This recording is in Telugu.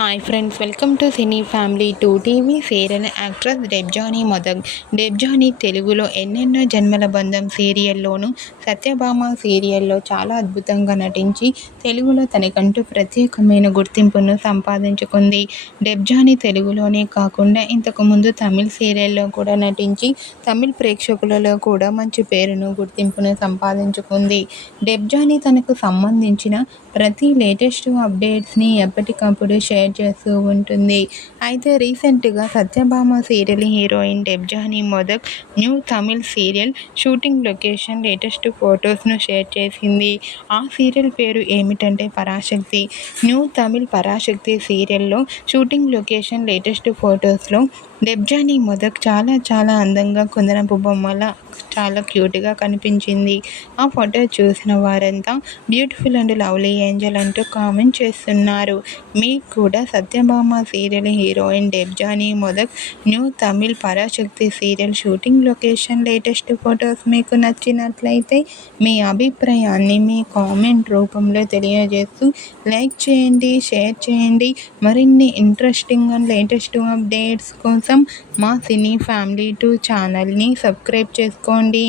Hi friends, welcome to cine family 2 TV. Serial actress Debjani Modak. Debjani తెలుగులో ఎన్నెన్నో జన్మల బంధం సీరియల్లోనూ, సత్యభామ సీరియల్లో చాలా అద్భుతంగా నటించి తెలుగులో తనకంటూ ప్రత్యేకమైన గుర్తింపును సంపాదించుకుంది. డెబ్జానీ తెలుగులోనే కాకుండా ఇంతకుముందు తమిళ్ సీరియల్లో కూడా నటించి తమిళ్ ప్రేక్షకులలో కూడా మంచి పేరును, గుర్తింపును సంపాదించుకుంది. డెబ్జానీ తనకు సంబంధించిన ప్రతి లేటెస్ట్ అప్డేట్స్ని ఎప్పటికప్పుడు షేర్ చేస్తూ ఉంటుంది. అయితే రీసెంట్గా Satyabhama serial heroine Debjani Modak new Tamil serial shooting location latest ఫొటోస్ను షేర్ చేసింది. ఆ సీరియల్ పేరు ఏమిటంటే పరాశక్తి. న్యూ తమిళ్ పరాశక్తి సీరియల్లో షూటింగ్ లొకేషన్ లేటెస్ట్ ఫొటోస్లో డెబ్జానీ మొదగ్ చాలా అందంగా కుందనపు బొమ్మల చాలా క్యూట్గా కనిపించింది. ఆ ఫోటో చూసిన వారంతా బ్యూటిఫుల్ అండ్ లవ్లీ ఏంజల్ అంటూ కామెంట్ చేస్తున్నారు. మీకు కూడా Satyabhama serial heroine Debjani Modak new Tamil Parashakti serial shooting location latest photos మీకు నచ్చినట్లయితే మీ అభిప్రాయాన్ని మీ కామెంట్ రూపంలో తెలియజేస్తూ లైక్ చేయండి, షేర్ చేయండి. మరిన్ని ఇంట్రెస్టింగ్ అండ్ లేటెస్ట్ అప్డేట్స్ కోసం మా సినీ ఫ్యామిలీ 2 ఛానల్ని సబ్స్క్రైబ్ చేసుకోండి.